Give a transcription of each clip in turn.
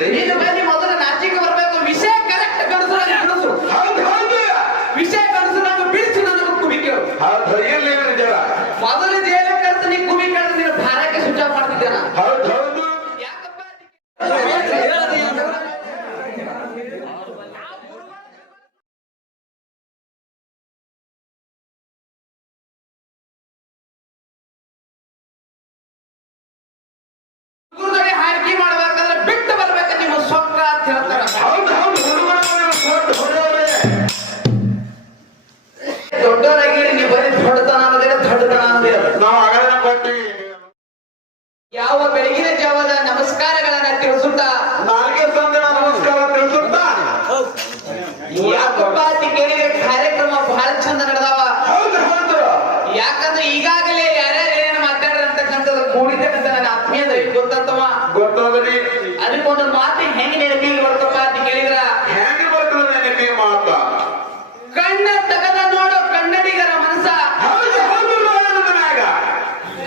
ನೀನು ಬನ್ನಿ ಮೊದಲು ನಾಚಿಕೆ ಗೊತ್ತದ್ರಿ ಅದಕ್ಕೊಂದು ಮಾತು ಹೆಂಗ್ ನೆನಪಿಗೆ ಬರ್ತಪ್ಪ ಅಂತ ಕೇಳಿದ್ರ? ಹೆಂಗ್ ಬರ್ತದ ನೆನಪಿ ಮಾತ? ಕಣ್ಣ ತಗದ ನೋಡೋ ಕನ್ನಡಿಗರ ಮನಸ್ಸ.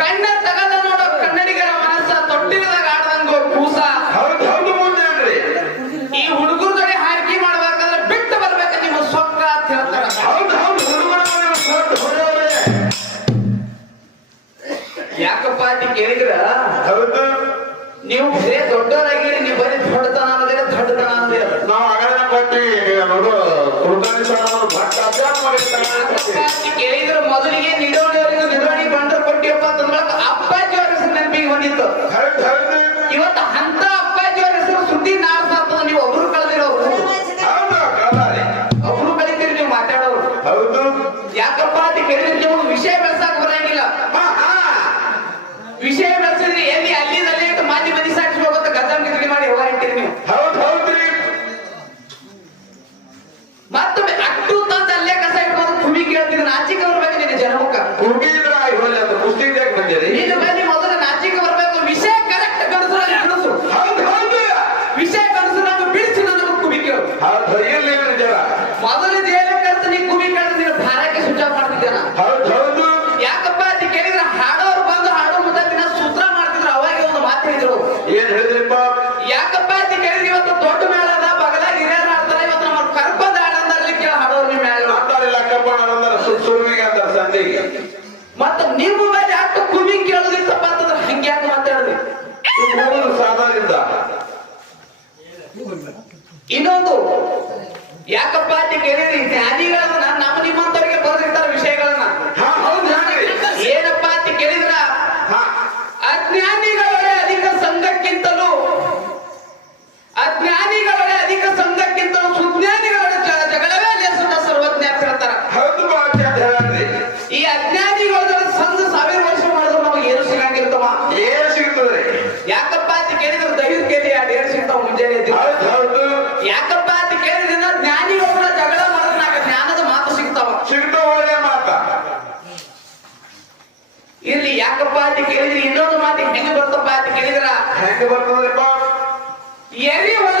ಕಣ್ಣ ತಗದ ನೋಡೋ ಕನ್ನಡಿಗರ ಮನಸ್ಸ ತೊಟ್ಟಿಲದಾಗ ಆಡದಂಗೋ ಕೂಸ. ಈ ಹುಡುಗರು ಕಡೆ ಹಾರಿಕೆ ಮಾಡ್ಬೇಕಾದ್ರೆ ಬಿಟ್ಟು ಬರ್ಬೇಕ ನಿಮ್ಮ ಸೊಕ್ಕ ಅಂತ ಹೇಳ್ತಾರೆ. ಯಾಕಪ್ಪ ಅಂತ ಕೇಳಿದ್ರ? ಹೌದು. ನೀವು ಬರೀ ದೊಡ್ಡವರಾಗಿರಿ ನೀವು ಬರೀ ದೊಡ್ಡತನ ಅನ್ನೋದಿಲ್ಲ ದೊಡ್ಡತನ ಅನ್ನೋದಿಲ್ಲ ನಾವು ಆಗಲ್ಲ ಬಟ್ಟಿ ಅವರು ಭಟ್ ಅಭ್ಯಾಸ ಮಾಡಿರ್ತಾರೆ ಕೇಳಿದ್ರು ಮೊದಲಿಗೆ ನಿಡೋಣಿಯವರಿಂದ ನಿಡೋಣಿ ಬಂಡ್ರ ಕೊಟ್ಟಿಯಪ್ಪ ಅಂತಂದ್ರೆ ಅಪ್ಪಾಜಿ ಅವರ ಹೆಸರು ನೆನಪಿಗೆ ಬಂದಿತ್ತು. ಇವತ್ತು ಅಂತ ಅಪ್ಪಾಜಿ ಅವರ ಹೆಸರು ಸುದ್ದಿ ನಾಶ ಆಗ್ತದ ನೀವು ಒಬ್ರು ಕಳೆದಿರೋ. ಅವರು ಕಲಿತೀರಿ ನೀವು ಮಾತಾಡೋರು. ಹೌದು. ಯಾಕಪ್ಪ ಅಂತ ಕೇಳಿದ್ರೆ ನಿಮಗೆ ವಿಷಯ ಬೆಳೆಸಾಕ ಯಾಕಪ್ಪ ಅಂತ ಕೇಳಿದ್ರಿ ಜ್ಞಾನಿಗಳ ನಮ್ಮ ನಿಮ್ಮಂತವ್ರಿಗೆ ಬರೆದಿರ್ತಾರ ವಿಷಯಗಳನ್ನ. ಏನಪ್ಪಾ ಅಂತ ಕೇಳಿದ್ರ? ಅಜ್ಞಾನಿಗಳೇ ಅಧಿಕ ಸಂಘಕ್ಕಿಂತಲೂ ಅಜ್ಞಾನಿಗಳೇ ಅಧಿಕ ಸಂಘಕ್ಕಿಂತಲೂ ಸುಜ್ಞಾನಿಗಳ ಜಗಳವೇ ಲೇಸದ ಸರ್ವಜ್ಞ ಅಂತ ಹೇಳ್ತಾರ. ಈ ಅಜ್ಞಾನಿಗಳ ಸಂಘ ಸಾವಿರ ವರ್ಷ ಮಾಡಿದ್ರು ನಮಗೆ ಏನು ಸಿಗಂಗಿಲ್ತವ ಏನು ಸಿಗ್ತದ್ರಿ ಯಾಕಪ್ಪ ಅಂತ ಕೇಳಿದ್ರೆ ದೈಹಿಕ ಕೇಳಿ ಎರಡು ಏನು ಸಿಗ್ತಾವ ಮುಂಜಾನೆ ಯಾಕಪ್ಪ ಮಾತಿ ಕೇಳಿದ್ರಿ ಇನ್ನೊಂದು ಮಾತಿ ಹೆಂಗ್ ಬರ್ತಪ್ಪ ಅಂತ ಕೇಳಿದ್ರ? ಹೆಂಗ್ ಬರ್ತದ್ರಿಪ್ಪ ಎಲ್ಲಿ ಒಂದ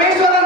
permiso a la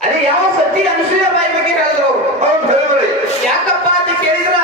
ಅದೇ ಯಾವ ಸತ್ಯ ಅನುಸೂಯಬಾಯಿ ಬಗ್ಗೆ ಹೇಳಿದ್ರು ಅವ್ರು. ಯಾಕಪ್ಪ ಅಂತ ಕೇಳಿದ್ರ?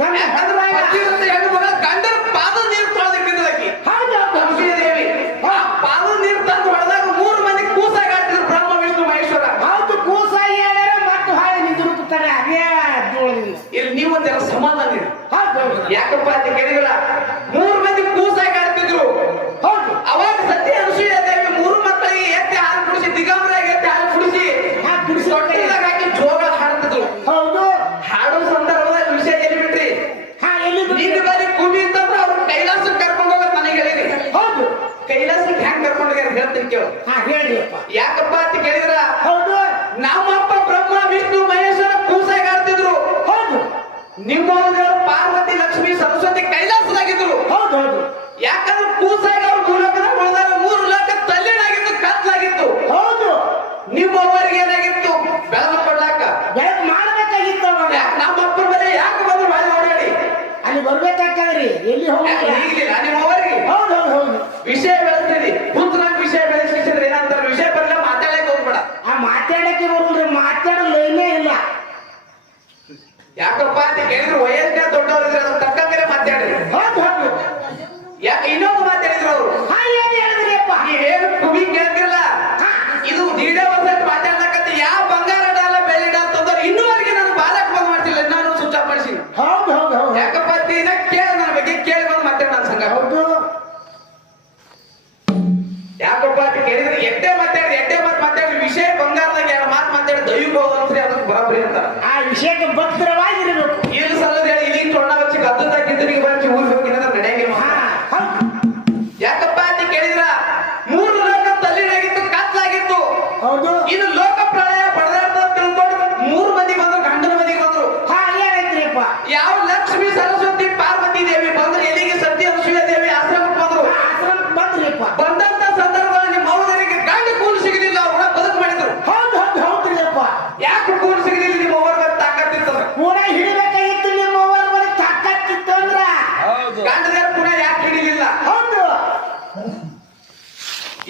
来，孩子来一个。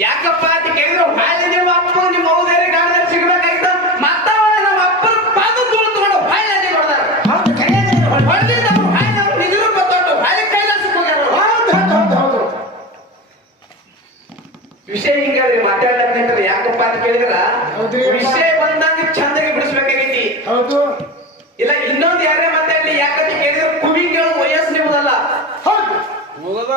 ಯಾಕಪ್ಪ ಅಂತ ಕೇಳಿದ್ರೆ ಹೊಳ್ಳಿ ನಿಮ್ಮ ಅಪ್ಪ ನಿಮ್ಮ ಮೌದೇರಿ ಗಾಣದಲ್ಲಿ ಸಿಗ್ಬೇಕಾಗಿದ್ದ ಮತ್ತ ನಮ್ಮ ಅಪ್ಪರು ಪಾದ ತುಳು ತಗೊಂಡು ಹೊಳ್ಳಿ ಅಲ್ಲಿ ಹೊಡೆದಾರ ಹೊಳ್ಳಿ. ನಮ್ಮ ಹಾಯ್ ನಮ್ಮ ನಿಜರು ಬಂದೊಟ್ಟು ಹೊಳ್ಳಿ ಕೈಲಾಸಕ್ಕೆ ಹೌದು ಹೌದು ಹೌದು ವಿಷಯ ಹಿಂಗಾದ್ರೆ ಮಾತಾಡ್ಲಿಕ್ಕೆ ಯಾಕಪ್ಪ ಅಂತ ಕೇಳಿದ್ರ? ವಿಷಯ ಬಂದಾಗ ಚಂದಾಗಿ ಬಿಡಿಸ್ಬೇಕಾಗೈತಿ. ಹೌದು. ಇಲ್ಲ ಇನ್ನೊಂದು ಯಾರೇ ಮಾತಾಡ್ಲಿ ಯಾಕಂತ ಕೇಳಿದ್ರೆ ಕುವಿಗಳು ವಯಸ್ಸು ನಿಮ್ಮದಲ್ಲ. ಹೌದು. ಮುಗದ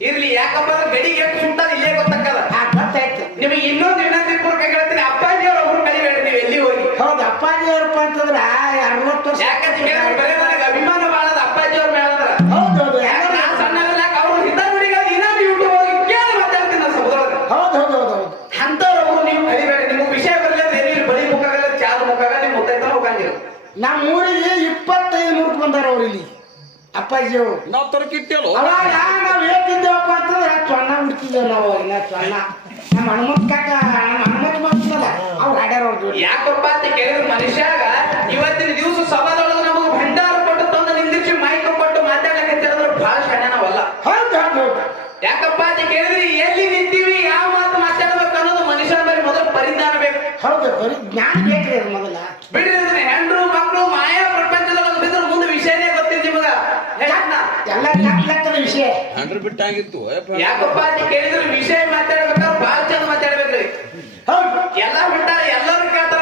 ಇರ್ಲಿ ಯಾಕಪ್ಪ ಅಂದ್ರೆ ಗಡಿಗೆ ಸುಂಟದ ಇಲ್ಲೇ ಗೊತ್ತಾಗಲ್ಲ. ಹಾ ಆಯ್ತು ನಿಮಗೆ ಇನ್ನೊಂದು ವಿನಂತಿ ಪೂರ್ವಕ ಹೇಳ್ತೀನಿ ಅಪ್ಪಾಜಿ ಅವ್ರ ಊರು ಕಲಿಬೇಡ ನೀವು ಎಲ್ಲಿ ಹೋಗಿ? ಹೌದು ಅಪ್ಪಾಜಿ ಅವ್ರಪ್ಪ ಅಂತಂದ್ರ ಅರವತ್ತು ವರ್ಷ ಯಾಕಂದ್ರೆ ನನಗೆ ಅಭಿಮಾನ ಅಪ್ಪಾಜಿಯವರು ನಾವ್ ತರಕ್ ಇಟ್ಟೇಳು ಅವಾಗ ನಾವ್ ಹೇಳ್ತಿದ್ದೇವಪ್ಪ ಅಂತಂದ್ರೆ ಚೊನ್ನ ಬಿಡ್ತಿದ್ದೇವೆ ನಾವು ಅವಾಗಿನ ಚೊನ್ನ. ನಮ್ಮ ಹನುಮಂತ ಕಾಕ ನಮ್ಮ ಹನುಮಂತ ಬಂತಲ್ಲ ಅವ್ರು ಆಡ್ಯಾರ ಅವ್ರ ಯಾಕಪ್ಪ ಅಂತ ಕೇಳಿದ್ರೆ ಮನುಷ್ಯಾಗ ಇವತ್ತಿನ ದಿವಸ ಸಭಾದೊಳಗೆ ನಮಗೆ ಭಂಡಾರ ಕೊಟ್ಟು ತಂದು ನಿಂದಿಸಿ ಮೈಕ್ ಕೊಟ್ಟು ಮಾತಾಡಕ್ಕೆ ಹೇಳಿದ್ರೆ ಬಹಳ ಶಾಣ್ಯ ನಾವಲ್ಲ. ಹೌದು ಹೌದು ಯಾಕಪ್ಪ ಅಂತ ಕೇಳಿದ್ರೆ ಎಲ್ಲಿ ನಿಂತೀವಿ ಯಾವ ಮಾತು ಮಾತಾಡ್ಬೇಕು ಅನ್ನೋದು ಮನುಷ್ಯನ ಮೇಲೆ ಮೊದಲು ಪರಿಜ್ಞಾನ ಬೇಕು. ಹೌದು ಪರಿಜ್ಞಾನ ಬೇಕ್ರಿ ಮೊದಲ. ಬಿಡ್ರಿ. ವಿಷಯ. ಅಂದ್ರೆ ಬಿಟ್ಟಾಗಿತ್ತು ಯಾಕಪ್ಪ ಅಂತ ಕೇಳಿದ್ರೆ ವಿಷಯ ಮಾತಾಡ್ಬೇಕಾದ್ರೆ ಬಹಳ ಚಂದ್ ಮಾತಾಡ್ಬೇಕ್ರಿ. ಹೌದು ಎಲ್ಲ ಬಿಟ್ಟ ಎಲ್ಲರೂ ಕೇಳ್ತಾರ.